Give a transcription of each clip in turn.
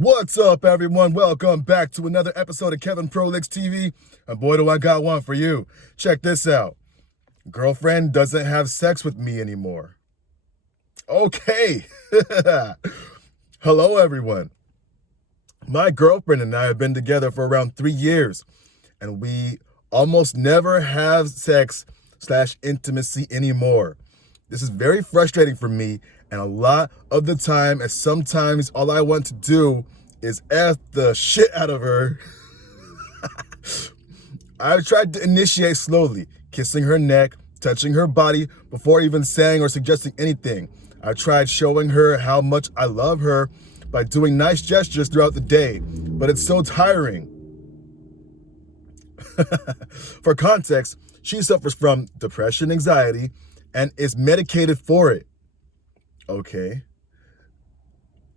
What's up, everyone? Welcome back to another episode of Kevin Prolix TV. And boy, do I got one for you. Check this out. Girlfriend doesn't have sex with me anymore. Okay. Hello, everyone. My girlfriend and I have been together for around 3 years, and we almost never have sex/intimacy anymore. This is very frustrating for me, and a lot of the time, and sometimes all I want to do is F the shit out of her. I've tried to initiate slowly, kissing her neck, touching her body before even saying or suggesting anything. I tried showing her how much I love her by doing nice gestures throughout the day, but it's so tiring. For context, she suffers from depression, anxiety, and is medicated for it. Okay.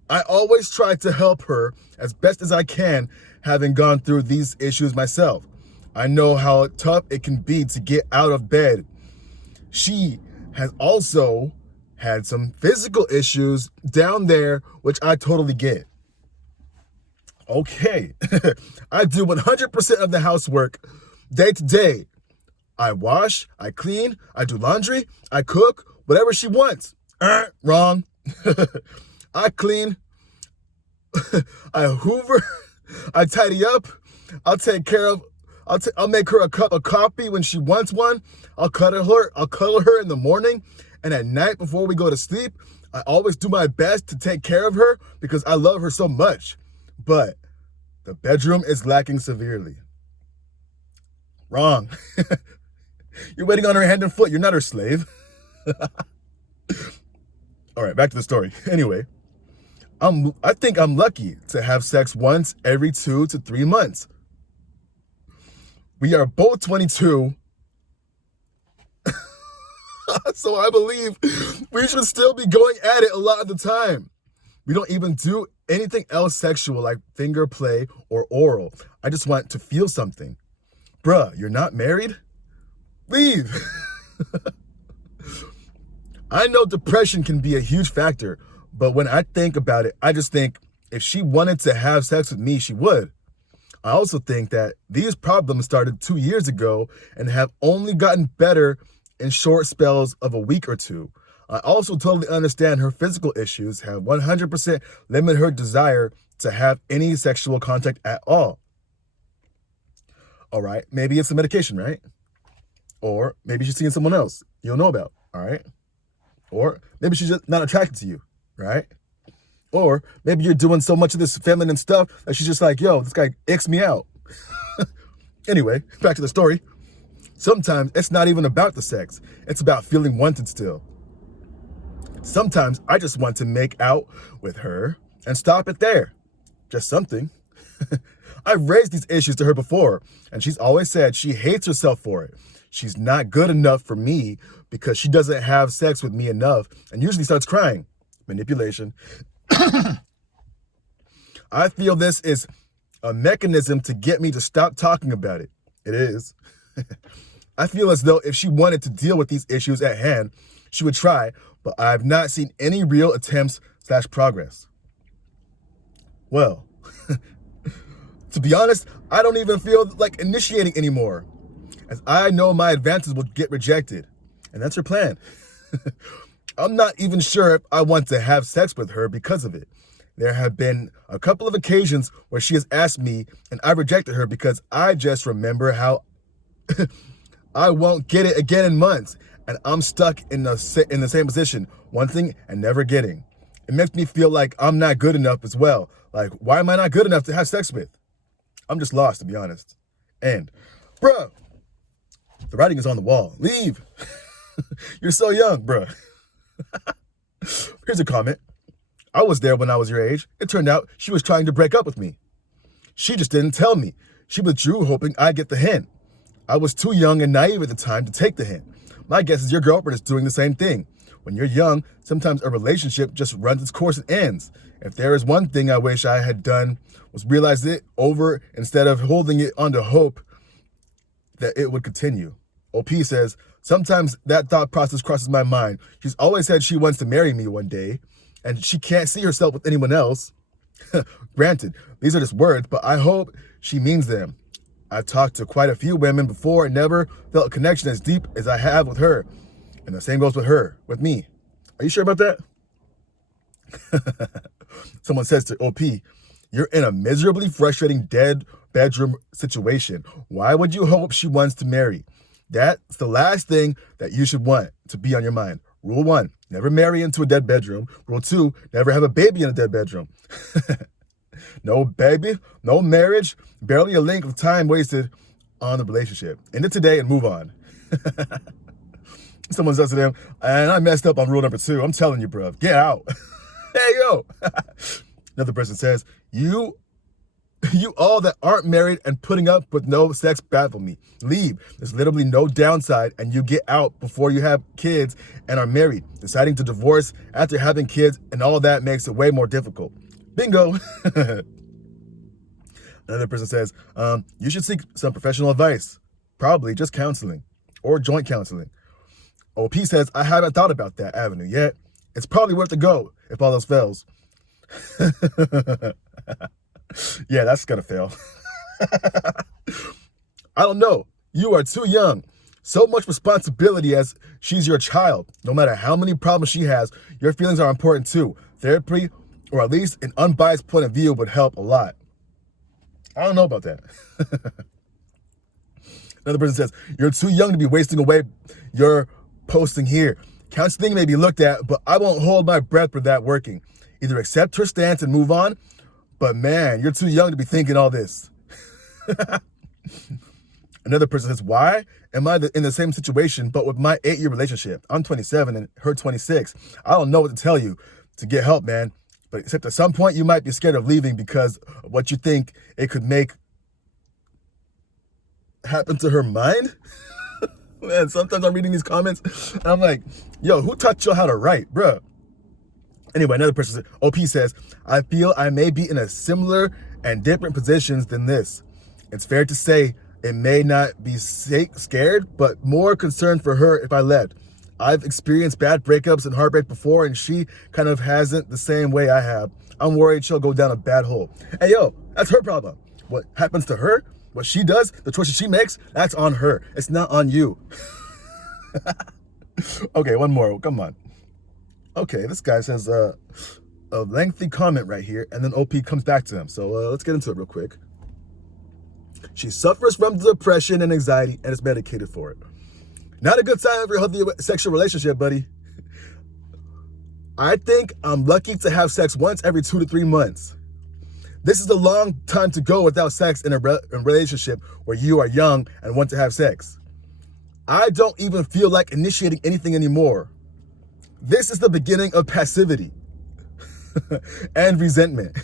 I always try to help her as best as I can, having gone through these issues myself. I know how tough it can be to get out of bed. She has also had some physical issues down there, which I totally get. Okay. I do 100% of the housework day to day. I wash, I clean, I do laundry, I cook, whatever she wants. Wrong. I clean, I hoover, I tidy up, I'll take care of, I'll make her a cup of coffee when she wants one. I'll cuddle her in the morning, and at night before we go to sleep. I always do my best to take care of her because I love her so much. But the bedroom is lacking severely. Wrong. You're waiting on her hand and foot. You're not her slave. All right, back to the story. Anyway, I think I'm lucky to have sex once every 2 to 3 months. We are both 22, so I believe we should still be going at it a lot of the time. We don't even do anything else sexual like finger play or oral. I just want to feel something. Bruh, you're not married? Leave. I know depression can be a huge factor, but when I think about it, I just think if she wanted to have sex with me, she would. I also think that these problems started 2 years ago and have only gotten better in short spells of a week or two. I also totally understand her physical issues have 100% limited her desire to have any sexual contact at all. All right, maybe it's the medication, right? Or maybe she's seeing someone else you don't know about, all right? Or maybe she's just not attracted to you, right? Or maybe you're doing so much of this feminine stuff that she's just like, yo, this guy icks me out. Anyway, back to the story. Sometimes it's not even about the sex. It's about feeling wanted still. Sometimes I just want to make out with her and stop it there. Just something. I've raised these issues to her before, and she's always said she hates herself for it. She's not good enough for me because she doesn't have sex with me enough and usually starts crying. Manipulation. I feel this is a mechanism to get me to stop talking about it. It is. I feel as though if she wanted to deal with these issues at hand, she would try, but I have not seen any real attempts/progress. Well, to be honest, I don't even feel like initiating anymore, as I know my advances will get rejected, and that's her plan. I'm not even sure if I want to have sex with her because of it. There have been a couple of occasions where she has asked me, and I rejected her because I just remember how I won't get it again in months, and I'm stuck in the same position, wanting and never getting. It makes me feel like I'm not good enough as well. Like, why am I not good enough to have sex with? I'm just lost, to be honest. And, bruh, the writing is on the wall. Leave. You're so young, bruh. Here's a comment. I was there when I was your age. It turned out she was trying to break up with me. She just didn't tell me. She withdrew hoping I'd get the hint. I was too young and naive at the time to take the hint. My guess is your girlfriend is doing the same thing. When you're young, sometimes a relationship just runs its course and ends. If there is one thing I wish I had done was realize it over instead of holding it on to hope that it would continue. OP says, sometimes that thought process crosses my mind. She's always said she wants to marry me one day, and she can't see herself with anyone else. Granted, these are just words, but I hope she means them. I've talked to quite a few women before and never felt a connection as deep as I have with her. And the same goes with her, with me. Are you sure about that? Someone says to OP, you're in a miserably frustrating dead bedroom situation. Why would you hope she wants to marry? That's the last thing that you should want to be on your mind. Rule 1, never marry into a dead bedroom. Rule 2, never have a baby in a dead bedroom. No baby, no marriage, barely a link of time wasted on the relationship. End it today and move on. Someone says to them, and I messed up on rule number 2. I'm telling you, bruv, get out. Hey, yo. Another person says, you all that aren't married and putting up with no sex baffle me. Leave. There's literally no downside, and you get out before you have kids and are married. Deciding to divorce after having kids and all that makes it way more difficult. Bingo. Another person says, you should seek some professional advice. Probably just counseling or joint counseling. OP says, I haven't thought about that avenue yet. It's probably worth a go if all else fails. Yeah, that's gonna fail. I don't know. You are too young. So much responsibility as she's your child. No matter how many problems she has, your feelings are important too. Therapy, or at least an unbiased point of view, would help a lot. I don't know about that. Another person says, you're too young to be wasting away your posting here. Counseling may be looked at, but I won't hold my breath for that working. Either accept her stance and move on, but man, you're too young to be thinking all this. Another person says, why am I in the same situation, but with my 8-year relationship? I'm 27 and her 26. I don't know what to tell you to get help, man. But except at some point, you might be scared of leaving because of what you think it could make happen to her mind. Man, sometimes I'm reading these comments and I'm like, yo, who taught you how to write, bruh? Anyway, another person says, OP says, I feel I may be in a similar and different positions than this. It's fair to say it may not be scared, but more concerned for her if I left. I've experienced bad breakups and heartbreak before, and she kind of hasn't the same way I have. I'm worried she'll go down a bad hole. Hey, yo, that's her problem. What happens to her, what she does, the choices she makes, that's on her. It's not on you. Okay, one more. Come on. Okay, this guy says a lengthy comment right here, and then OP comes back to him. So let's get into it real quick. She suffers from depression and anxiety and is medicated for it. Not a good sign of your healthy sexual relationship, buddy. I think I'm lucky to have sex once every 2 to 3 months. This is a long time to go without sex in a relationship where you are young and want to have sex. I don't even feel like initiating anything anymore. This is the beginning of passivity and resentment.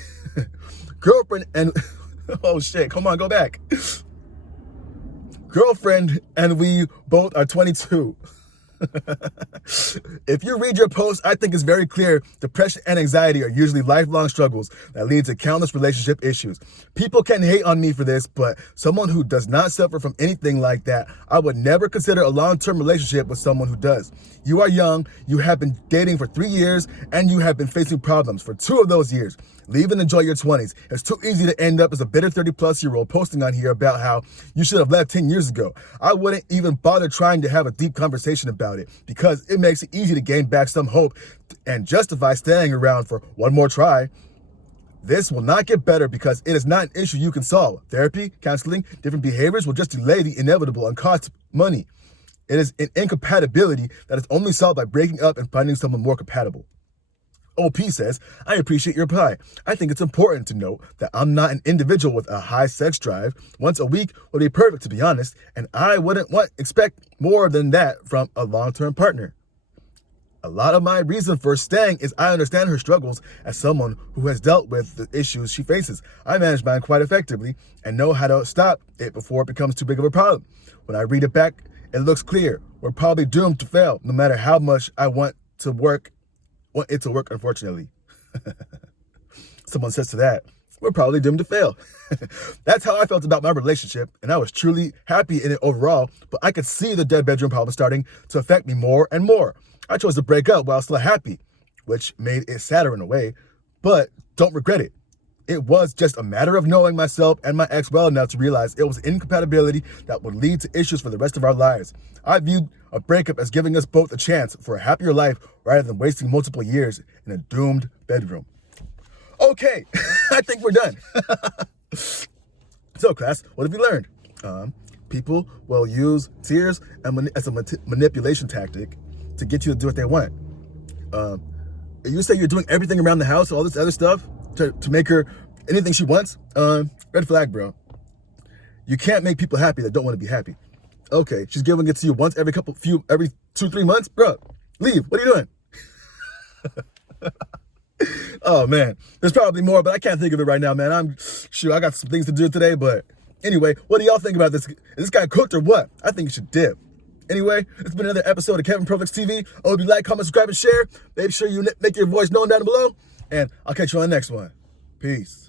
Girlfriend and... Oh shit, come on, go back. Girlfriend and we both are 22. If you read your post, I think it's very clear depression and anxiety are usually lifelong struggles that lead to countless relationship issues. People can hate on me for this, but someone who does not suffer from anything like that, I would never consider a long-term relationship with someone who does. You are young, you have been dating for 3 years, and you have been facing problems for 2 of those years. Leave and enjoy your 20s. It's too easy to end up as a bitter 30-plus-year-old posting on here about how you should have left 10 years ago. I wouldn't even bother trying to have a deep conversation about it because it makes it easy to gain back some hope and justify staying around for one more try. This will not get better because it is not an issue you can solve. Therapy, counseling, different behaviors will just delay the inevitable and cost money. It is an incompatibility that is only solved by breaking up and finding someone more compatible. OP says, I appreciate your reply. I think it's important to note that I'm not an individual with a high sex drive. Once a week would be perfect, to be honest, and I wouldn't expect more than that from a long-term partner. A lot of my reason for staying is I understand her struggles as someone who has dealt with the issues she faces. I manage mine quite effectively and know how to stop it before it becomes too big of a problem. When I read it back, it looks clear. We're probably doomed to fail, no matter how much I want it to work, unfortunately. Someone says to that, we're probably doomed to fail. That's how I felt about my relationship, and I was truly happy in it overall, but I could see the dead bedroom problem starting to affect me more and more. I chose to break up while still happy, which made it sadder in a way, but don't regret it. It was just a matter of knowing myself and my ex well enough to realize it was incompatibility that would lead to issues for the rest of our lives. I viewed a breakup as giving us both a chance for a happier life rather than wasting multiple years in a doomed bedroom. Okay, I think we're done. So, class, what have you learned? People will use tears as a manipulation tactic to get you to do what they want. You say you're doing everything around the house, all this other stuff, to make her anything she wants. Red flag, bro. You can't make people happy that don't want to be happy. Okay, she's giving it to you once every 2-3 months, bro. Leave. What are you doing? Oh man, there's probably more, but I can't think of it right now, man. I got some things to do today, but anyway, what do y'all think about this? Is this guy cooked or what? I think you should dip. Anyway, it's been another episode of Kevin Perfect's TV. I hope you like, comment, subscribe, and share. Make sure you make your voice known down below. And I'll catch you on the next one. Peace.